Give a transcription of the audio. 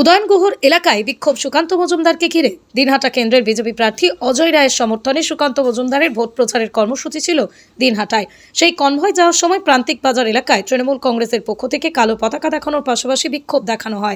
উদয়নগুহর এলাকায় বিক্ষোভ সুকান্ত মজুমদারকে ঘিরে। দিনহাটা কেন্দ্রের বিজেপি প্রার্থী অজয় রায়ের সমর্থনে সুকান্ত মজুমদারের ভোট প্রচারের কর্মসূচি ছিল দিনহাটায়। সেই কনভয় যাওয়ার সময় প্রান্তিক বাজার এলাকায় তৃণমূল কংগ্রেসের পক্ষ থেকে কালো পতাকা দেখানোর পাশাপাশি বিক্ষোভ দেখানো হয়।